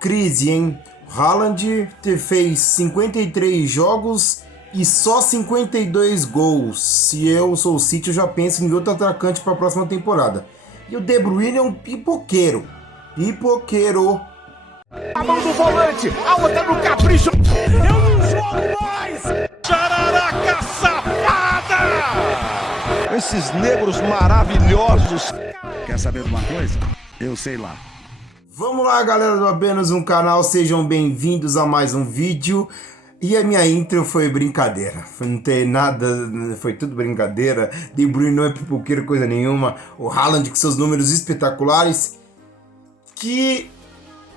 Crise, hein? Haaland fez 53 jogos e só 52 gols. Se eu sou o City, eu já penso em outro atacante para a próxima temporada. E o De Bruyne é um pipoqueiro. A mão do volante, a outra no capricho. Eu não jogo mais! Jararaca safada! Esses negros maravilhosos. Quer saber de uma coisa? Eu sei lá. Vamos lá, galera do Apenas um Canal, sejam bem-vindos a mais um vídeo. E a minha intro foi brincadeira, não tem nada, foi tudo brincadeira. De Bruyne não é pipoqueiro, coisa nenhuma. O Haaland com seus números espetaculares. Que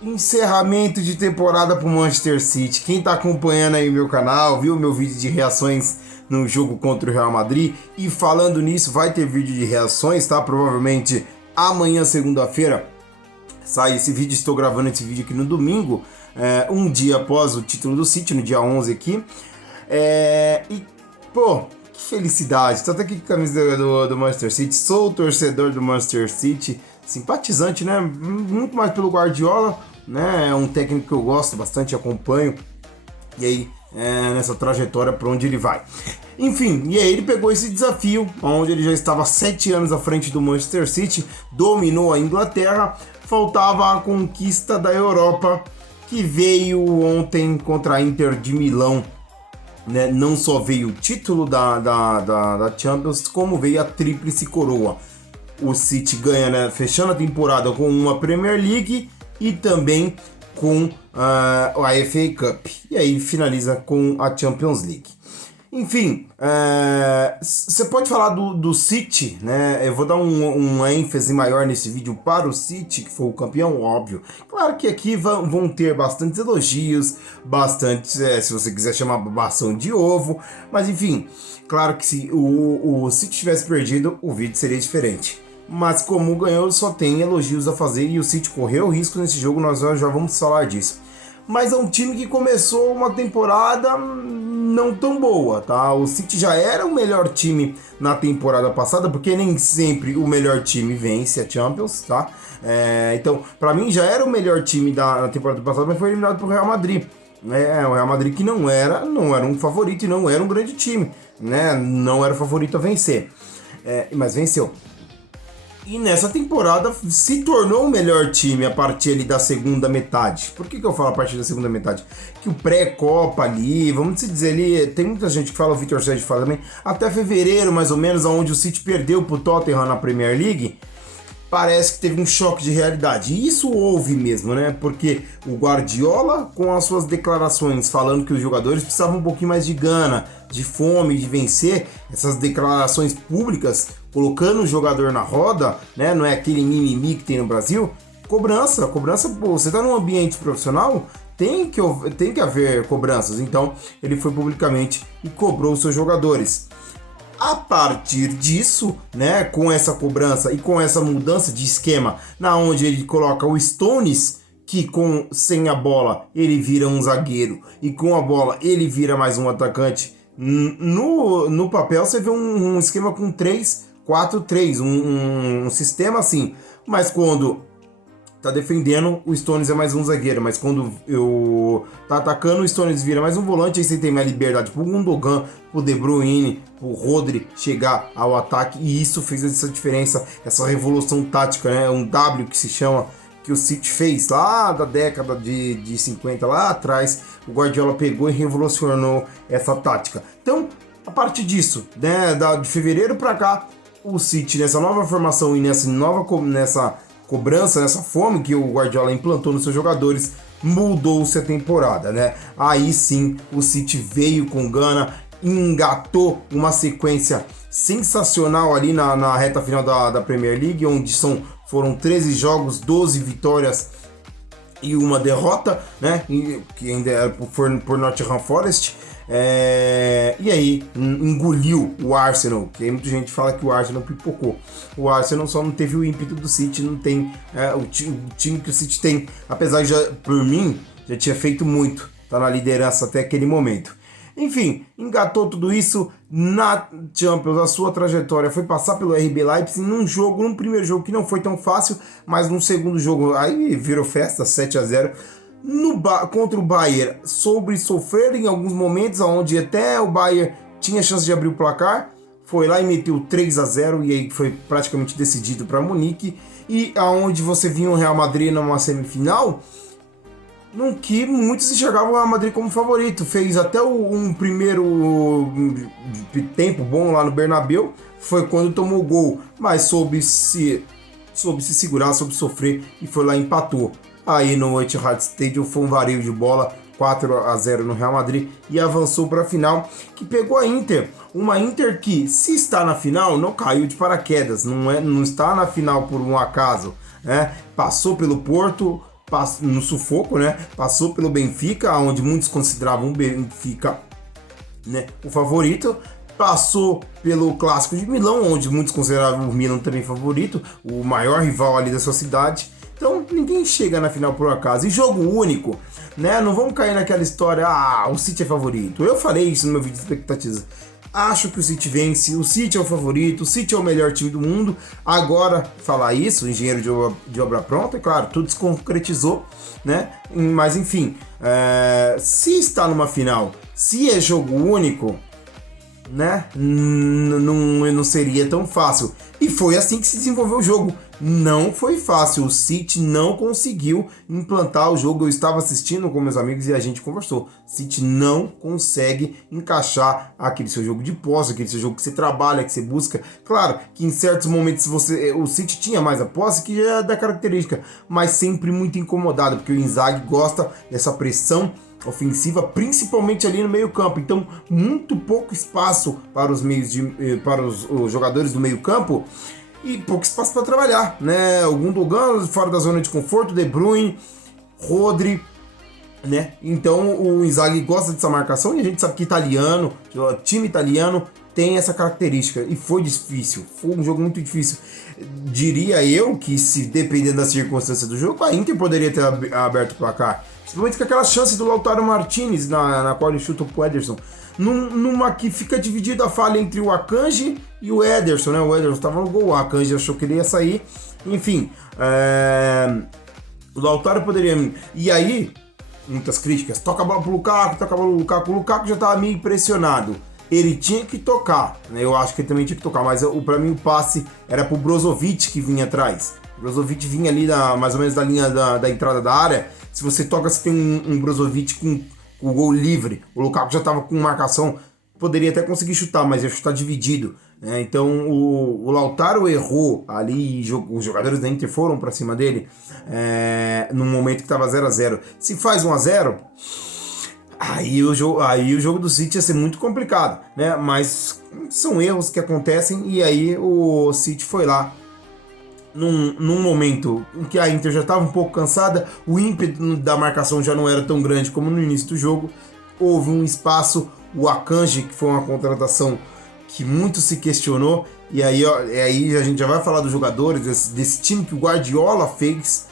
encerramento de temporada pro Manchester City. Quem tá acompanhando aí meu canal, viu meu vídeo de reações no jogo contra o Real Madrid. E falando nisso, vai ter vídeo de reações, tá? Provavelmente amanhã, segunda-feira, sai esse vídeo. Estou gravando esse vídeo aqui no domingo, um dia após o título do City, no dia 11 aqui. E, pô, que felicidade. Tô até aqui com a camisa do Manchester City. Sou torcedor do Manchester City. Simpatizante, né? Muito mais pelo Guardiola, né? É um técnico que eu gosto bastante, acompanho. E aí, nessa trajetória para onde ele vai. Enfim, e aí ele pegou esse desafio, onde ele já estava 7 anos à frente do Manchester City, dominou a Inglaterra, faltava a conquista da Europa, que veio ontem contra a Inter de Milão, né? Não só veio o título da Champions, como veio a tríplice coroa. O City ganha, né, fechando a temporada com uma Premier League e também com a FA Cup. E aí finaliza com a Champions League. Enfim, você pode falar do City, né? Eu vou dar uma ênfase maior nesse vídeo para o City, que foi o campeão, óbvio. Claro que aqui vão ter bastantes elogios, bastantes, se você quiser chamar babação de ovo. Mas enfim, claro que se o City tivesse perdido, o vídeo seria diferente. Mas como ganhou, só tem elogios a fazer e o City correu risco nesse jogo, nós já vamos falar disso. Mas é um time que começou uma temporada não tão boa, tá? O City já era o melhor time na temporada passada, porque nem sempre o melhor time vence a Champions, tá? Então, pra mim já era o melhor time na temporada passada, mas foi eliminado pro Real Madrid. O Real Madrid que não era um favorito e não era um grande time, né? Não era o favorito a vencer, mas venceu. E nessa temporada se tornou o melhor time a partir ali da segunda metade. Por que eu falo a partir da segunda metade? Que o pré-copa ali, vamos dizer ali, tem muita gente que fala, o Victor Sérgio fala também, até fevereiro mais ou menos, onde o City perdeu pro Tottenham na Premier League, parece que teve um choque de realidade. E isso houve mesmo, né? Porque o Guardiola, com as suas declarações falando que os jogadores precisavam um pouquinho mais de gana, de fome, de vencer, essas declarações públicas, colocando o jogador na roda, né? Não é aquele mimimi que tem no Brasil. Cobrança, pô, você tá num ambiente profissional, tem que haver cobranças. Então, ele foi publicamente e cobrou os seus jogadores. A partir disso, né, com essa cobrança e com essa mudança de esquema, na onde ele coloca o Stones, que sem a bola ele vira um zagueiro e com a bola ele vira mais um atacante. No papel você vê um esquema com 3-4-3, um sistema assim, mas quando tá defendendo, o Stones é mais um zagueiro, mas quando tá atacando, o Stones vira mais um volante, aí você tem mais liberdade pro Gundogan, pro De Bruyne, pro Rodri chegar ao ataque, e isso fez essa diferença, essa revolução tática, né? Um W que se chama, que o City fez lá da década de 50, lá atrás, o Guardiola pegou e revolucionou essa tática. Então, a partir disso, né, de fevereiro pra cá, o City, nessa nova formação e nessa cobrança, nessa fome que o Guardiola implantou nos seus jogadores, mudou-se a temporada, né? Aí sim, o City veio com gana, engatou uma sequência sensacional ali na reta final da Premier League, onde foram 13 jogos, 12 vitórias e uma derrota, né? Que ainda era por Nottingham Forest. E aí engoliu o Arsenal, que aí muita gente fala que o Arsenal pipocou. O Arsenal só não teve o ímpeto do City, não tem o time que o City tem, apesar de por mim já tinha feito muito, tá na liderança até aquele momento. Enfim, engatou tudo isso na Champions. A sua trajetória foi passar pelo RB Leipzig num primeiro jogo que não foi tão fácil, mas no segundo jogo aí virou festa, 7-0. Contra o Bayern, soube sofrer em alguns momentos, onde até o Bayern tinha chance de abrir o placar, foi lá e meteu 3-0, e aí foi praticamente decidido para Munique, e aonde você viu o Real Madrid numa semifinal, no que muitos enxergavam o Real Madrid como favorito, fez até um primeiro tempo bom lá no Bernabéu, foi quando tomou o gol, mas soube se segurar, soube sofrer, e foi lá e empatou. Aí no Etihad Stadium foi um vareio de bola, 4-0 no Real Madrid, e avançou para a final, que pegou a Inter. Uma Inter que, se está na final, não caiu de paraquedas, não está na final por um acaso, né? Passou pelo Porto, no sufoco, né? Passou pelo Benfica, onde muitos consideravam o Benfica, né, o favorito. Passou pelo Clássico de Milão, onde muitos consideravam o Milan também favorito, o maior rival ali da sua cidade. Então ninguém chega na final por acaso. E jogo único, né? Não vamos cair naquela história, o City é favorito. Eu falei isso no meu vídeo de expectativas. Acho que o City vence, o City é o favorito, o City é o melhor time do mundo. Agora, falar isso, o engenheiro de obra pronta, é claro, tudo se concretizou, né? Mas enfim, se está numa final, se é jogo único, né? Não seria tão fácil. E foi assim que se desenvolveu o jogo. Não foi fácil. O City não conseguiu implantar o jogo. Eu estava assistindo com meus amigos e a gente conversou. O City não consegue encaixar aquele seu jogo de posse, aquele seu jogo que você trabalha, que você busca. Claro que em certos momentos o City tinha mais a posse, que já é da característica, mas sempre muito incomodado, porque o Inzaghi gosta dessa pressão ofensiva, principalmente ali no meio campo. Então, muito pouco espaço para os jogadores do meio campo e pouco espaço para trabalhar, né? O Gundogan fora da zona de conforto, De Bruyne, Rodri, né? Então, o Inzaghi gosta dessa marcação e a gente sabe que time italiano tem essa característica, e foi difícil, foi um jogo muito difícil. Diria eu que, se dependendo da circunstância do jogo, a Inter poderia ter aberto o placar, principalmente com aquela chance do Lautaro Martinez, na qual ele chuta pro Ederson, numa que fica dividida a falha entre o Akanji e o Ederson, né? O Ederson estava no gol, o Akanji achou que ele ia sair, enfim, o Lautaro poderia... E aí, muitas críticas, toca a bola pro Lukaku, o Lukaku já estava meio impressionado. Ele tinha que tocar, né? Eu acho que ele também tinha que tocar, mas pra mim o passe era pro Brozovic, que vinha atrás. O Brozovic vinha ali mais ou menos da linha da entrada da área. Se você toca, você tem um Brozovic com o gol livre. O Lukaku já estava com marcação, poderia até conseguir chutar, mas ia chutar dividido, né? Então o Lautaro errou ali, os jogadores da Inter foram para cima dele num momento que estava 0-0. Se faz 1-0... Aí o jogo do City ia ser muito complicado, né? Mas são erros que acontecem, e aí o City foi lá num momento em que a Inter já estava um pouco cansada, o ímpeto da marcação já não era tão grande como no início do jogo, houve um espaço, o Akanji, que foi uma contratação que muito se questionou, e aí a gente já vai falar dos jogadores, desse time que o Guardiola fez.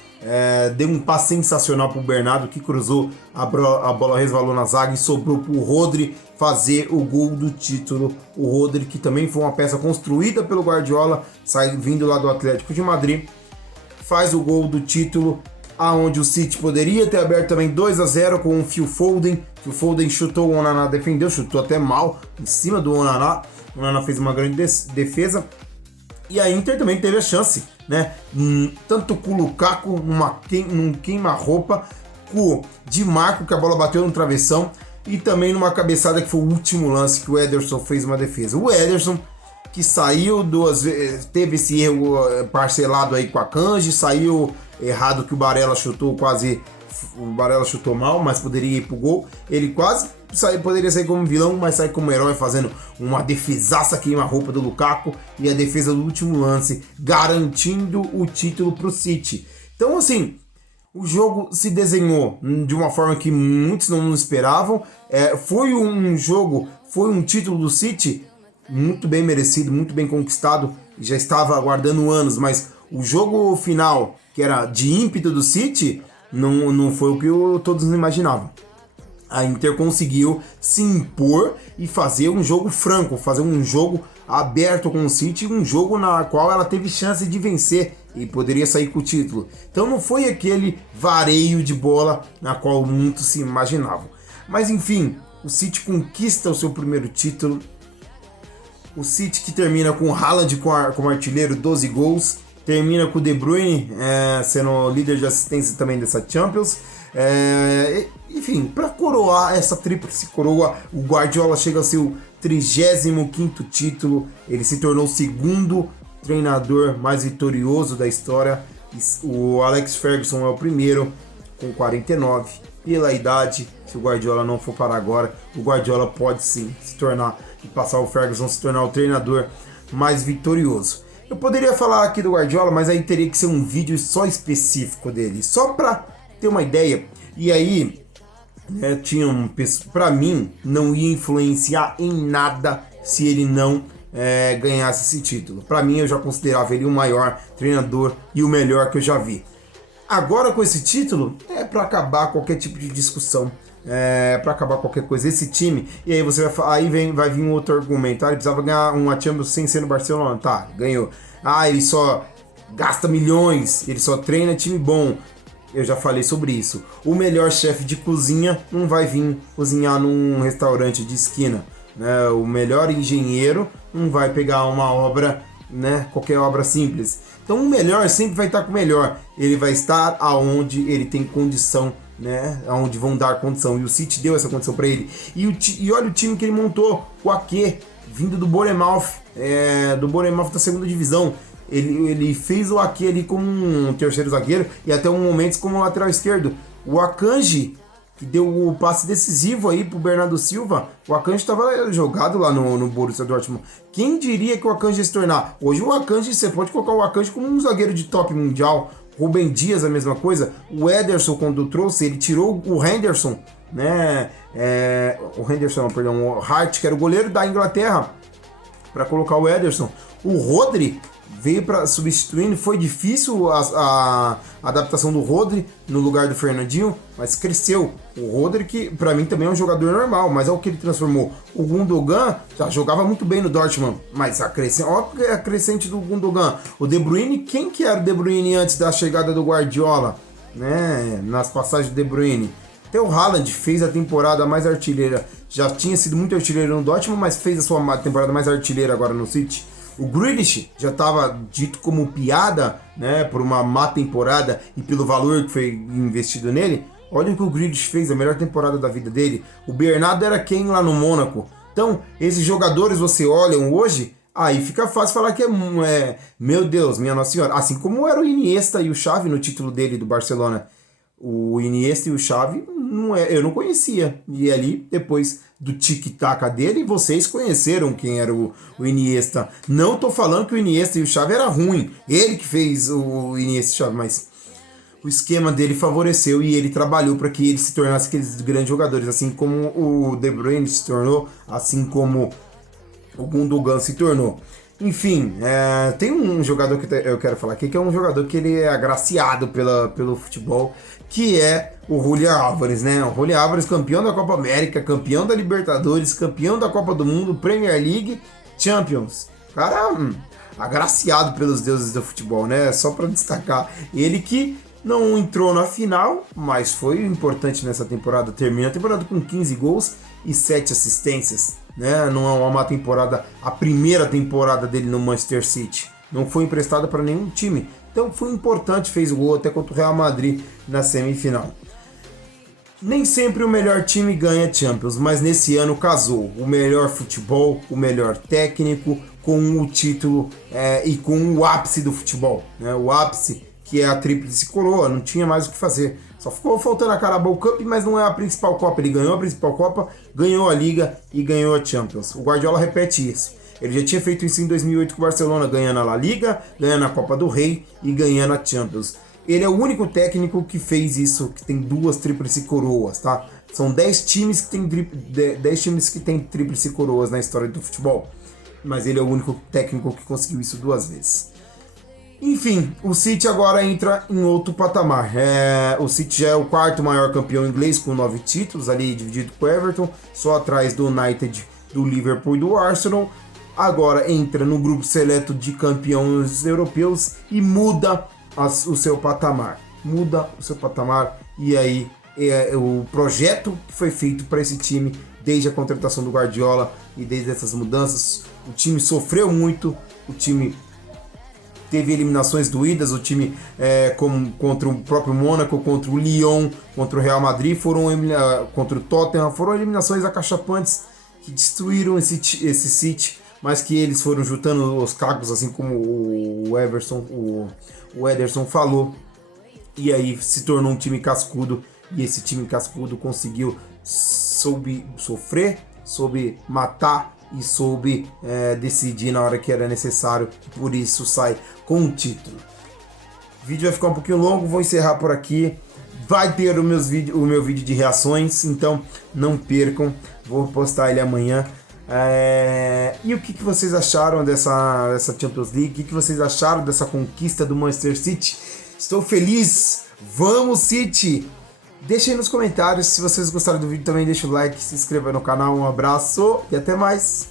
Deu um passe sensacional pro Bernardo, que cruzou, a bola resvalou na zaga e sobrou pro Rodri fazer o gol do título. O Rodri, que também foi uma peça construída pelo Guardiola, vindo lá do Atlético de Madrid, faz o gol do título, aonde o City poderia ter aberto também 2-0 com o Phil Foden. O Foden chutou, o Onana defendeu, chutou até mal em cima do Onana. O Onana fez uma grande defesa. E a Inter também teve a chance, né? Tanto com o Lukaku num queima-roupa, com o Di Marco, que a bola bateu no travessão, e também numa cabeçada que foi o último lance que o Ederson fez uma defesa. O Ederson, que saiu duas vezes, teve esse erro parcelado aí com a Akanji, saiu errado que o Barella chutou mal, mas poderia ir pro gol. Ele quase poderia sair como vilão, mas sai como herói, fazendo uma defesaça queima-roupa do Lukaku, e a defesa do último lance, garantindo o título pro City. Então, assim, o jogo se desenhou de uma forma que muitos não esperavam. Foi um título do City muito bem merecido, muito bem conquistado, já estava aguardando anos, mas o jogo final, que era de ímpeto do City, não foi o que todos imaginavam. a Inter conseguiu se impor e fazer um jogo franco, fazer um jogo aberto com o City, um jogo na qual ela teve chance de vencer e poderia sair com o título. Então não foi aquele vareio de bola na qual muitos se imaginavam. Mas enfim, o City conquista o seu primeiro título. O City que termina com o Haaland como artilheiro, 12 gols. Termina com o De Bruyne sendo líder de assistência também dessa Champions. Enfim, para coroar essa tríplice coroa, o Guardiola chega ao seu 35º título. Ele se tornou o segundo treinador mais vitorioso da história. O Alex Ferguson é o primeiro, com 49. Pela idade, se o Guardiola não for para agora, o Guardiola pode sim se tornar, e passar o Ferguson, se tornar o treinador mais vitorioso. Eu poderia falar aqui do Guardiola, mas aí teria que ser um vídeo só específico dele, só para ter uma ideia. E aí, para mim, não ia influenciar em nada se ele não ganhasse esse título. Para mim, eu já considerava ele o maior treinador e o melhor que eu já vi. Agora, com esse título, é para acabar qualquer tipo de discussão. Para acabar qualquer coisa, esse time, e aí você vai vir um outro argumento, ele precisava ganhar uma Champions sem ser no Barcelona, tá, ganhou, ele só gasta milhões, ele só treina time bom, eu já falei sobre isso, o melhor chefe de cozinha não vai vir cozinhar num restaurante de esquina, né? O melhor engenheiro não vai pegar uma obra, né, qualquer obra simples, então o melhor sempre vai estar com o melhor, ele vai estar aonde ele tem condição, né, onde vão dar condição, e o City deu essa condição para ele, e olha o time que ele montou, o Ake, vindo do Bournemouth da segunda divisão, ele fez o Ake ali como um terceiro zagueiro, e até um momento como lateral esquerdo, o Akanji, que deu o passe decisivo aí pro Bernardo Silva, o Akanji estava jogado lá no Borussia Dortmund, quem diria que o Akanji ia se tornar, hoje o Akanji, você pode colocar o Akanji como um zagueiro de top mundial, Rubem Dias a mesma coisa, o Ederson quando trouxe, ele tirou o Henderson, né, o Hart, que era o goleiro da Inglaterra, para colocar o Ederson, o Rodri veio para substituindo, foi difícil a adaptação do Rodri no lugar do Fernandinho, mas cresceu. O Rodri, que para mim também é um jogador normal, mas é o que ele transformou. O Gundogan já jogava muito bem no Dortmund, mas a crescente do Gundogan. O De Bruyne, quem que era o De Bruyne antes da chegada do Guardiola, né? Nas passagens do De Bruyne. Até o Haaland fez a temporada mais artilheira, já tinha sido muito artilheiro no Dortmund, mas fez a sua temporada mais artilheira agora no City. O Grealish já estava dito como piada, né, por uma má temporada e pelo valor que foi investido nele. Olha o que o Grealish fez, a melhor temporada da vida dele. O Bernardo era quem lá no Mônaco. Então, esses jogadores você olham hoje, aí fica fácil falar que meu Deus, minha Nossa Senhora. Assim como era o Iniesta e o Xavi no título dele do Barcelona. O Iniesta e o Xavi eu não conhecia. E ali, depois do tic-tac dele, vocês conheceram quem era o Iniesta. Não tô falando que o Iniesta e o Xavi era ruim. Ele que fez o Iniesta e o Xavi, mas o esquema dele favoreceu e ele trabalhou para que ele se tornasse aqueles grandes jogadores, assim como o De Bruyne se tornou, assim como o Gundogan se tornou. Enfim, tem um jogador que eu quero falar aqui, que é um jogador que ele é agraciado pelo futebol, que é o Julián Álvares, né? O Julián Álvares, campeão da Copa América, campeão da Libertadores, campeão da Copa do Mundo, Premier League, Champions. Cara, agraciado pelos deuses do futebol, né? Só para destacar. Ele que não entrou na final, mas foi importante nessa temporada. Termina a temporada com 15 gols e 7 assistências, né? Não é uma temporada, a primeira temporada dele no Manchester City. Não foi emprestada para nenhum time. Então foi importante, fez o gol até contra o Real Madrid na semifinal. Nem sempre o melhor time ganha Champions, mas nesse ano casou o melhor futebol, o melhor técnico, com o título e com o ápice do futebol, né? O ápice, que é a tríplice coroa, não tinha mais o que fazer. Só ficou faltando a Carabao Cup, mas não é a principal Copa. Ele ganhou a principal Copa, ganhou a Liga e ganhou a Champions. O Guardiola repete isso. Ele já tinha feito isso em 2008 com o Barcelona, ganhando a La Liga, ganhando a Copa do Rei e ganhando a Champions. Ele é o único técnico que fez isso, que tem duas tríplice coroas, tá? São 10 times que tem tríplice coroas na história do futebol. Mas ele é o único técnico que conseguiu isso 2 vezes. Enfim, o City agora entra em outro patamar. O City já é o quarto maior campeão inglês com 9 títulos, ali dividido com o Everton, só atrás do United, do Liverpool e do Arsenal. Agora entra no grupo seleto de campeões europeus e muda o seu patamar. Muda o seu patamar e aí o projeto que foi feito para esse time desde a contratação do Guardiola e desde essas mudanças. O time sofreu muito, o time teve eliminações doídas, o time contra o próprio Mônaco, contra o Lyon, contra o Real Madrid, contra o Tottenham, foram eliminações acachapantes que destruíram esse City, mas que eles foram juntando os cacos, assim como o Ederson falou, e aí se tornou um time cascudo, e esse time cascudo soube sofrer, soube matar e soube decidir na hora que era necessário, por isso sai com um título. O vídeo vai ficar um pouquinho longo, vou encerrar por aqui. Vai ter o meu vídeo de reações, então não percam, vou postar ele amanhã. E o que vocês acharam dessa Champions League? O que vocês acharam dessa conquista do Manchester City? Estou feliz! Vamos, City! Deixem aí nos comentários, se vocês gostaram do vídeo também deixa o like, se inscreva no canal, um abraço e até mais!